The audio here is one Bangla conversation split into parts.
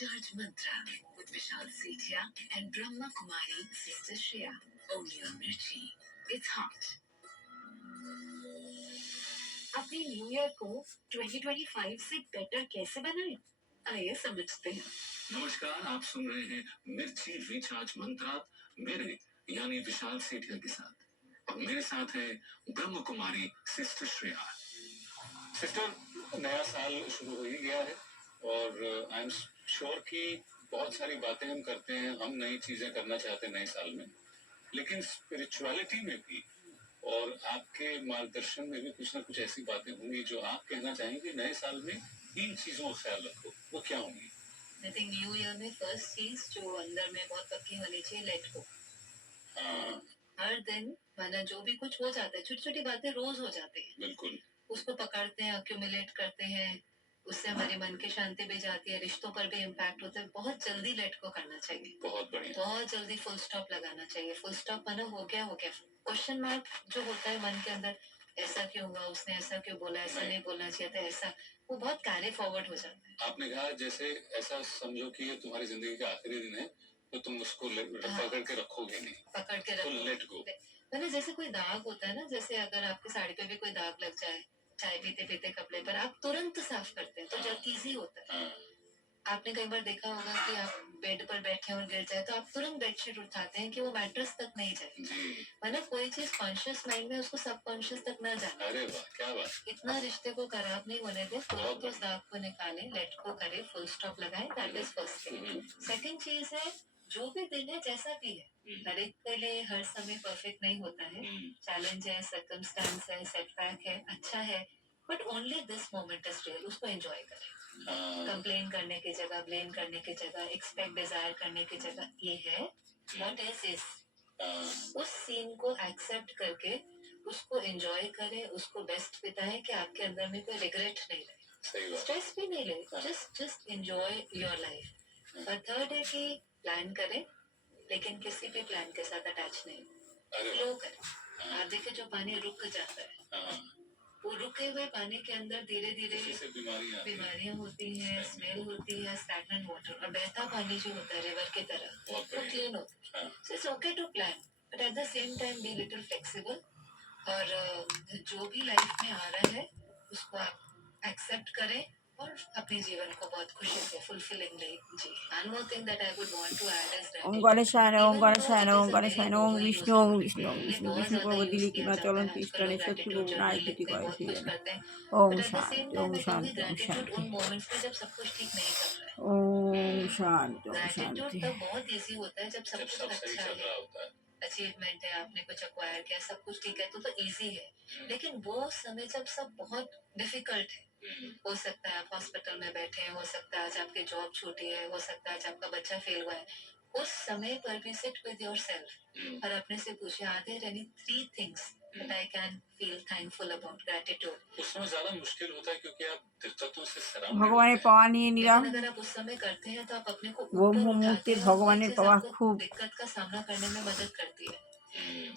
Recharge Mantra with Vishal Sethia and Brahma Kumari Sister Shreya. Only on Mirchi. It's hot. अपने न्यू ईयर को 2025 से बेटर कैसे बनाएं? आइए समझते हैं। नमस्कार, आप सुन रहे हैं मिर्ची रिचार्ज मंत्रा मेरे यानी विशाल सेठिया के साथ। अब मेरे साथ है ब्रह्म कुमारी सिस्टर श्रेया। सिस्टर, नया साल शुरू हो ही गया है और आई एम श्योर कि बहुत सारी बातें हम करते हैं, हम नई चीजें करना चाहते हैं नए साल में, लेकिन स्पिरिचुअलिटी में भी और आपके मार्गदर्शन में भी कुछ ना कुछ ऐसी बातें होंगी जो आप कहना चाहेंगे नए साल में इन चीजों का ख्याल रखो, वो क्या होंगी? आई थिंक न्यू ईयर में फर्स्ट चीज जो अंदर में बहुत पक्की होनी चाहिए, लेट गो। हर दिन माना जो भी कुछ हो जाता है, छोटी छोटी बातें रोज हो जाती है, बिल्कुल उसको पकड़ते हैं, अक्यूमुलेट करते हैं, उससे हमारे मन की शांति भी जाती है, रिश्तों पर भी इम्पैक्ट होता है। बहुत जल्दी लेट को करना चाहिए, बहुत बढ़िया, बहुत जल्दी फुल स्टॉप लगाना चाहिए। फुल स्टॉप माना हो गया क्वेश्चन मार्क जो होता है मन के अंदर, ऐसा क्यों हुआ, उसने ऐसा क्यों बोला, ऐसा नहीं बोलना चाहिए था, ऐसा, वो बहुत कैरी फॉरवर्ड हो जाता है। आपने कहा जैसे ऐसा समझो कि ये तुम्हारी जिंदगी का आखिरी दिन है, तो तुम उसको पकड़ के रखोगे नहीं, पकड़ के रखो, लेट गो। मैंने जैसे कोई दाग होता है ना, जैसे अगर आपकी साड़ी पे भी कोई दाग लग जाए, चाय पीते पीते कपड़े पर, आप तुरंत साफ करते हैं तो जल्द इजी होता है। आपने कई बार देखा होगा कि आप बेड पर बैठे और गिर जाए तो आप तुरंत बेडशीट उठाते हैं कि वो मैट्रेस तक नहीं जाए। मतलब कोई चीज कॉन्शियस माइंड में उसको सबकॉन्शियस तक ना जाए। अरे वाह, क्या बात। इतना रिश्ते को खराब नहीं होने दे, तुरंत उस दाग को निकाले, लेट को करे, फुल स्टॉप लगाए, that is first thing. Second चीज है, जो भी दिन है जैसा भी है, हर एक के लिए हर समय परफेक्ट नहीं होता है। चैलेंज है, सर्कमस्टेंस है, सेटबैक है, अच्छा है, but only this moment is real, उसको एंजॉय करें। कंप्लेन करने की जगह, ब्लेम करने की जगह, एक्सपेक्ट डिजायर करने की जगह, ये है व्हाट इज उस सीन को एक्सेप्ट करके उसको एंजॉय करें, उसको बेस्ट बिताएं कि आपके अंदर में कोई रिग्रेट नहीं रहे, स्ट्रेस भी नहीं ले, जस्ट एंजॉय योर लाइफ। और थर्ड है कि प्लान करें, लेकिन किसी भी प्लान के साथ अटैच नहीं, फ्लो करें। आप देखिए जो पानी रुक जाता है, वो रुके हुए पानी के अंदर धीरे धीरे बीमारियां होती हैं, स्मेल होती है, स्टैग्नेंट वाटर। और बहता पानी जो होता है रिवर की तरह, वो क्लीन होता है। So it's okay to plan, but at the same time be little flexible. और जो भी लाइफ में आ रहा है उसको आप एक्सेप्ट करें और अपने जीवन को बहुत खुशी से फुलफिलिंगली जी। One more thing that I would want to add is that ओम गणेशाय नमः, ओम गणेशाय नमः, ओम गणेशाय नमः, ओम विष्णु, ओम विष्णु, ओम विष्णु, विष्णु प्रभु दिली की मां चलन तिष्ठने शत्रु को नाय कृति करे थी। ओम शांति, ओम शांति, ओम शांति, उन मोमेंट्स में जब सब कुछ ठीक नहीं चल रहा है, ओम शांति, ओम शांति। तब बहुत इजी होता है जब सब कुछ अच्छा है, अचीवमेंट है, आपने कुछ अक्वायर किया, सब कुछ ठीक है, तो इजी है। लेकिन वो समय जब सब बहुत डिफिकल्ट है, हो सकता है आप हॉस्पिटल में बैठे हैं, हो सकता है आज आपकी जॉब छूटी है, हो सकता है आज आपका बच्चा फेल हुआ है, उस समय पर भी सिट विद योरसेल्फ और अपने से पूछे, are there any 3 things that I can feel thankful about, gratitude. उसमें ज्यादा मुश्किल होता है क्योंकि आप दिक्कतों से सराउंडेड भगवान पानी निराम, अगर आप उस समय करते हैं तो आप अपने को वो मुक्ति भगवान पावा खूब दिक्कत का सामना करने में मदद करती है।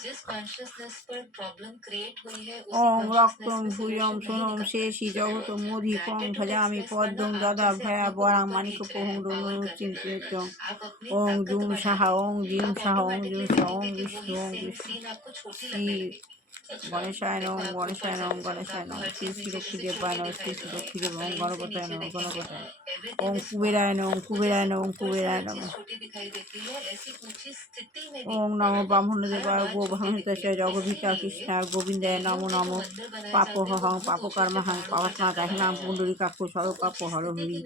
जिस कॉन्शियसनेस पर प्रॉब्लम क्रिएट हुई है, ओम रक्तम भूयम सोनम शेषी जगत मोधिकं भजामि पद्मं दादा भया बरां मानिकपोहं डोनो चिंतितं। ओम जूम शाह, ओम जीम शाह, ओम जूम शाह, ओम विष्णु, ओम विष्णु श्री गणेशाय नमः, गणेशाय नमः, गणेशाय नमः, श्री श्री लक्ष्मी देवाय नमः, श्री श्री लक्ष्मी देव, ओम गणपताय नमः, गणपताय, ओम कुबेराय नमः, कुबेराय नमः, कुबेराय नमः, ओम नमो ब्राह्मण देवाय गो ब्राह्मणस्य जगभीता कृष्णाय गोविंदाय नमो नमो। पापोहं पापकर्महं पावस्मादाहिनां पुंडरीकाक्षो सर्वपापहर हरि।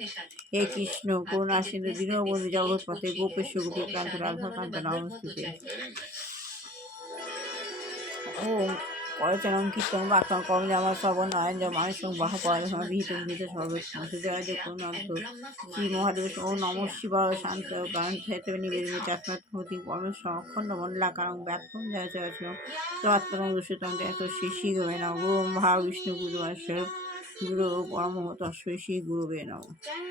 हे कृष्ण करुणा सिंधु दीनबन्धु जगत्पते गोपेश गोपीकांत राधाकांत नमस्ते। ओम करचनं कीर्तनं वाक्यं कमलामा श्रवणाय मानसं बाहुपालः विहितं विहितं सर्वक्षं जय जय करुणाब्धो श्री महादेव। ओम नमः शिवाय शांत गांधेत निवेदने तस्मात् भवति परमेश्वर अखंडमण्डलाकारं व्याप्तं जय जय शिवं तवात्मनं दूषितं जय श्री श्री गुरुवे नमः। ओम महाविष्णु गुरुवंशं गुरु परमो तस्मै श्री गुरुवे नमः।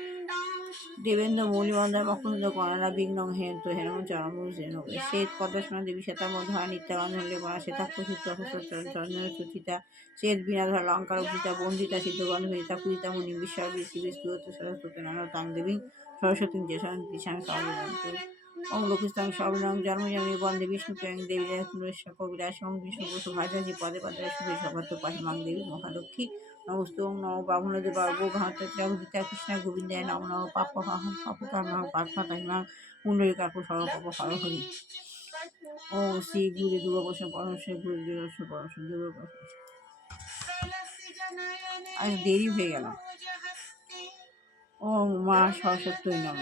देवेंद्र मौलिवंदन मकुंद गणना विघ्न हेतु हेम चरम श्वेत पद्मस्ना देवी श्वेता मधुआ नित्यानंद लेबना श्वेता कुशित चरण सुचिता श्वेत बीनाधर लंकार उचिता बंदिता सिद्ध गंधता पूजिता मुनि विश्व विश्व सरस्वती नारायण देवी সরস্বতী দিশাং সর্বজন্তু ওম লক্ষিস্তাং সর্বরং জন্ম জন্মে বন্দে বিষ্ণু প্রিয়ং দেবী কবিরাজ ওম বিষ্ণু বসু ভাজাজি পদে পদে শুভে সভত্র পাহিমাং দেবী মহালক্ষ্মী নমস্তে ওম নম বামুনদে বাবু ঘাত জগদিতা কৃষ্ণ গোবিন্দায় নম নম পাপ পাপকামাং পার্থতাহিমাং পুণ্ডরিকাকু সর্বপাপ হর হরি ও শ্রী গুরু দুর্গাপ্রসাদ পরমেশ্বর গুরু দুর্গাপ্রসাদ পরমেশ্বর দুর্গাপ্রসাদ। আজ দেরি হয়ে গেল। ও মা সরস্বতী নম।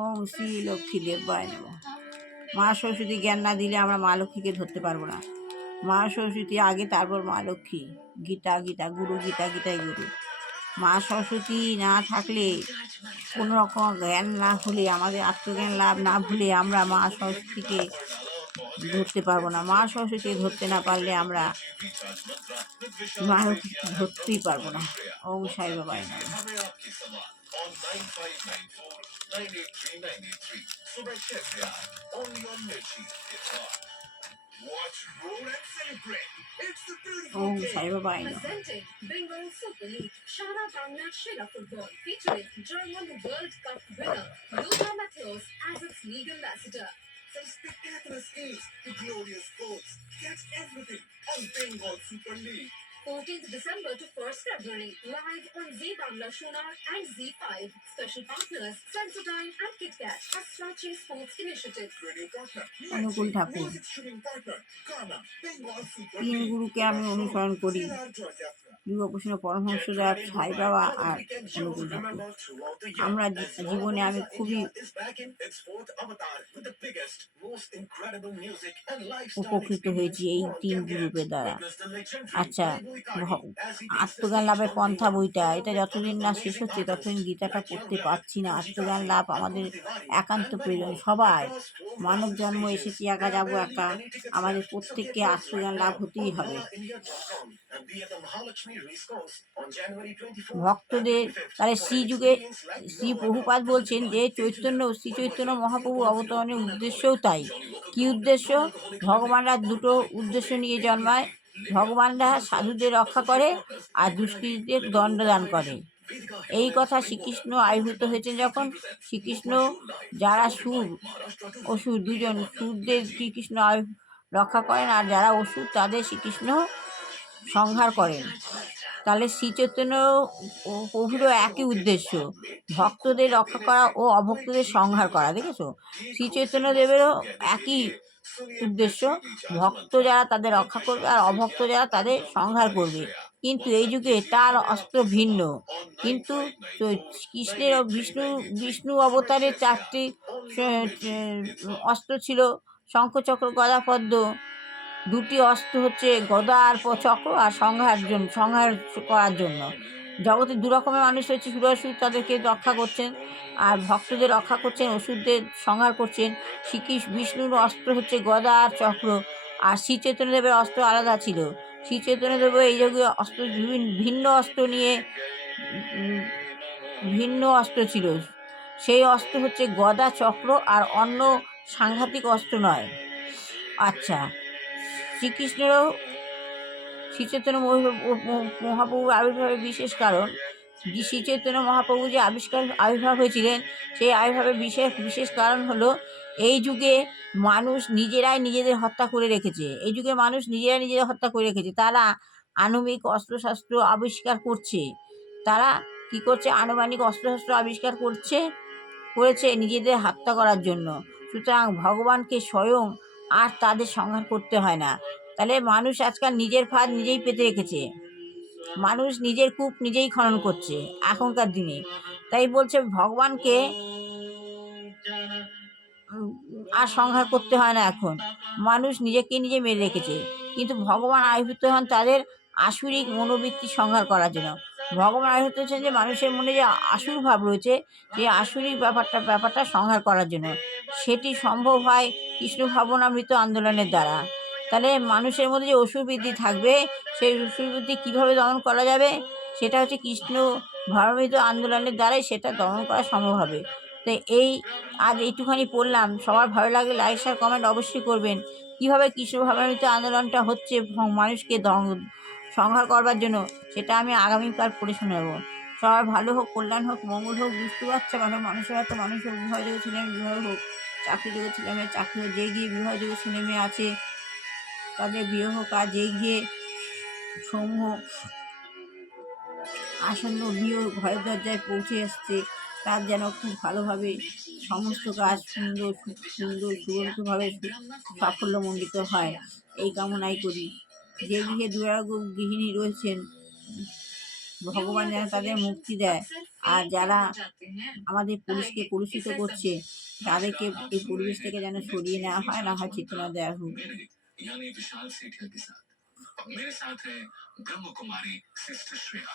ওম শ্রী লক্ষ্মী দেবায় নমঃ। মা সরস্বতী জ্ঞান না দিলে আমরা মা লক্ষ্মীকে ধরতে পারবো না। মা সরস্বতী আগে, তারপর মা লক্ষ্মী। গীতা গীতা গুরু, গীতা গীতাই গুরু। মা সরস্বতী না থাকলে, কোনো রকম জ্ঞান না হলে, আমাদের আত্মজ্ঞান লাভ না হলে আমরা মা সরস্বতীকে ধরতে পারবো না। মা সরস্বতীকে ধরতে না পারলে আমরা মা লক্ষ্মীকে ধরতেই পারবো না। ওম সাই বাবাই নমঃ। ওম সাই বাবাই নমঃ। Bengal Super League, Shara Bangla Shila Football, featuring German World Cup winner Lothar Matthäus as its league ambassador. Some spectacular skills, the glorious goals, catch everything on Bengal Super League. 14th December to 1st February, live on Zee Bangla Sonar and Z5. Special partners, Sensodyne and KitKat, a Saatchi Sports Initiative. Radio partner, Anukul Thakur. music streaming partner, Ghana, Bengal Super তিন League. গুরুকে আমি অনুসরণ করি, দুর্গাপ্রসাদ পরমহংসদেব, সাই বাবা আর অনুকূল ঠাকুর। আমরা জীবনে আমি খুবই উপকৃত হয়েছি এই তিন গ্রুপের দ্বারা। আচ্ছা, আত্মজ্ঞান লাভের পন্থা বইটা, এটা যতদিন না শেষ হচ্ছে ততদিন গীতাটা পড়তে পারছি না। আত্মজ্ঞান লাভ আমাদের একান্ত প্রয়োজন। সবাই মানব জন্ম এসেছি, একা যাবো একা, আমাদের প্রত্যেককে আত্মজ্ঞান লাভ হতেই হবে। ভক্তদের তাহলে শ্রীযুগে শ্রী প্রভুপাদ বলছেন যে শ্রী চৈতন্য মহাপ্রভু অবতরণের উদ্দেশ্যও তাই। কি উদ্দেশ্য? ভগবানরা দুটো উদ্দেশ্য নিয়ে জন্মায়। ভগবানরা সাধুদের রক্ষা করে আর দুষ্কৃতীদের দণ্ডদান করে। এই কথা শ্রীকৃষ্ণ আবির্ভূত হয়েছেন যখন। শ্রীকৃষ্ণ যারা সুর অসুর, দুজন সুরদের শ্রীকৃষ্ণ রক্ষা করেন, আর যারা অসুর তাদের শ্রীকৃষ্ণ সংহার করেন। তাহলে শ্রী চৈতন্য প্রভুরও একই উদ্দেশ্য, ভক্তদের রক্ষা করা ও অভক্তদের সংহার করা। দেখেছো, শ্রী চৈতন্য দেবেরও একই উদ্দেশ্য, ভক্ত যারা তাদের রক্ষা করবে আর অভক্ত যারা তাদের সংহার করবে। কিন্তু এই যুগে তার অস্ত্র ভিন্ন। কিন্তু কৃষ্ণের বিষ্ণু অবতারের 4টি অস্ত্র ছিল, শঙ্খচক্র গদা পদ্ম। 2টি অস্ত্র হচ্ছে গদা আর চক্র, আর সংহার করার জন্য। জগতে 2 রকমের মানুষ হচ্ছে, সুরাসুর তাদেরকে রক্ষা করছেন, আর ভক্তদের রক্ষা করছেন, অসুরদের সংহার করছেন। বিষ্ণুর অস্ত্র হচ্ছে গদা আর চক্র, আর শ্রী চৈতন্যদেবের অস্ত্র আলাদা ছিল। শ্রী চৈতন্যদেব এই যুগে অস্ত্র ভিন্ন অস্ত্র নিয়ে ভিন্ন অস্ত্র ছিল। সেই অস্ত্র হচ্ছে গদা চক্র, আর অন্য সাংঘাতিক অস্ত্র নয়। আচ্ছা, শ্রীকৃষ্ণেরও শ্রী চৈতন্য মহাপ্রভুর আবির্ভাবের বিশেষ কারণ, শ্রী চৈতন্য মহাপ্রভু যে আবির্ভাব হয়েছিলেন, সেই আবির্ভাবের বিশেষ কারণ হলো এই যুগে মানুষ নিজেরাই নিজেদের হত্যা করে রেখেছে। এই যুগে মানুষ নিজেরাই নিজেদের হত্যা করে রেখেছে। তারা আণবিক অস্ত্রশস্ত্র আবিষ্কার করছে। তারা কি করছে? আনুমানিক অস্ত্রশস্ত্র আবিষ্কার করেছে নিজেদের হত্যা করার জন্য। সুতরাং ভগবানকে স্বয়ং আর তাদের সংহার করতে হয় না। তাহলে মানুষ আজকাল নিজের ফাঁদ নিজেই পেতে রেখেছে। মানুষ নিজের কূপ নিজেই খনন করছে এখনকার দিনে। তাই বলছে ভগবানকে আর সংহার করতে হয় না। এখন মানুষ নিজেকে নিজে মেরে রেখেছে, কিন্তু ভগবান আবির্ভূত হন তাদের আসুরিক মনোবৃত্তি সংহার করার জন্য। ভগবান আবির্ভূত হচ্ছেন যে মানুষের মনে যে আসুর ভাব রয়েছে, সেই আসুরিক ব্যাপারটা সংহার করার জন্য। সেটি সম্ভব হয় কৃষ্ণ ভাবনামৃত আন্দোলনের দ্বারা। তাহলে মানুষের মধ্যে যে অসুর বৃদ্ধি থাকবে, সেই অসুর বৃদ্ধি কীভাবে দমন করা যাবে? সেটা হচ্ছে কৃষ্ণ ভাবনামৃত আন্দোলনের দ্বারাই সেটা দমন করা সম্ভব হবে। তো এই আজ এইটুখানি পড়লাম। সবার ভালো লাগলে লাইক শেয়ার কমেন্ট অবশ্যই করবেন। কীভাবে কৃষ্ণ ভাবনামৃত আন্দোলনটা হচ্ছে মানুষকে সংহার করবার জন্য, সেটা আমি আগামীকাল পড়ে শোনাব। সবার ভালো হোক, কল্যাণ হোক, মঙ্গল হোক, দুষ্টু বাচ্চা মানুষের এত মানুষ হোক, বিবাহ যোগ্য ছেলে মেয়ে বিবাহ হোক, চাকরি যোগ্য ছেলে মেয়ে চাকরি হোক, যে গিয়ে বিবাহ যোগ্য ছেলে মেয়ে আছে তাদের বিয়ে হোক, আর যে গিয়ে সমূহ আসন্ন বিয়ে ঘরের দরজায় পৌঁছে এসছে তার যেন খুব ভালোভাবে সমস্ত কাজ সুগঠিতভাবে সাফল্যমণ্ডিত হয়, এই কামনাই করি। যে গৃহে দুরারোগ্য গৃহিণী রয়েছেন ভগবান যেন তাদের মুক্তি দেয়, আর যারা আমাদের পুলিশকে কলুষিত করছে তাদেরকে এই পরিবেশ থেকে যেন সরিয়ে নেওয়া হয়, না হয় চেতনা দেওয়া হোক। यानी विशाल सेठिया के साथ अब मेरे साथ है Brahma Kumari sister Shreya.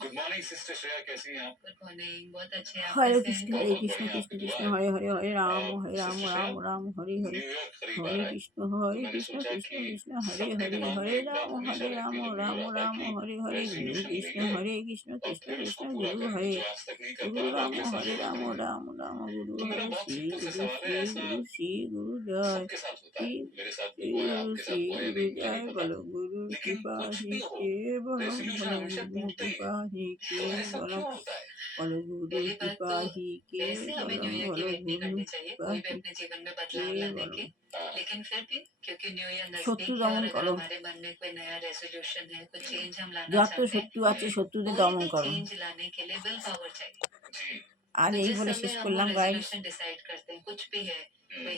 Good morning sister Shreya, कैसी हैं आप? गुड मॉर्निंग, बहुत अच्छे हैं आप? हरे कैसे कृष्ण हैं? हरे बहुत कृष्ण बढ़िया, कृष्ण आपकी कृष्ण दुआ हरे है। हरे हरे राम हरे राम सिस्टर राम श्रेया, राम हरे हरे न्यूयॉर्क करीब आ हरे रहा है, कृष्ण तो मैंने सोचा कृष्ण कि कृष्ण हरे सबके हरे दिमाग में हरे एक बात राम हमेशा रहती है, राम वो बात है कि हरे हरे गुरु रेजोल्यूशन कृष्ण लेंगे हरे कृष्ण और कृष्ण फिर कृष्ण उसको पूरा गुरु करेंगे, हरे जो आज तक नहीं कर गुरु पाए वो राम अगले साल हरे शुरू राम करेंगे। राम राम गुरु तो मेरा हरे बहुत श्री सिंपल सा गुरु सवाल है, श्री ऐसा गुरु श्री गुरु जय सबके साथ होता है, श्री मेरे साथ भी श्री हुआ है, गुरु आपके श्री साथ हुआ है या गुरु नहीं मुझे जय नहीं पता, बोलो गुरु लेकिन कृपा कुछ ही भी हो के बोलो रेजोल्यूशन बोलो हमेशा गुरु टूटते ही कृपा ही है। के तो ऐसा बोलो क्यों होता है? बोलो गुरु पहली बात कृपा तो ही के वैसे हमें बोलो न्यू ईयर की बोलो वेट नहीं गुरु करनी चाहिए कृपा कोई भी ही अपने जीवन में के बदलाव लाने बोलो। की, लेकिन फिर भी क्योंकि न्यू ईयर শত্রু नजदीक है দমন और अगर করো। हमारे मन में कोई नया रेजोल्यूशन है, कुछ चेंज हम लाना যত चाहते हैं, শত্রু আছে শত্রুদের कोई দমন भी করো। चेंज लाने के लिए विल पावर चाहिए। जी। আর तो এই जिस বলে समय শেষ हम वो করলাম গাইস। रेजोल्यूशन डिसाइड करते हैं, कुछ भी है,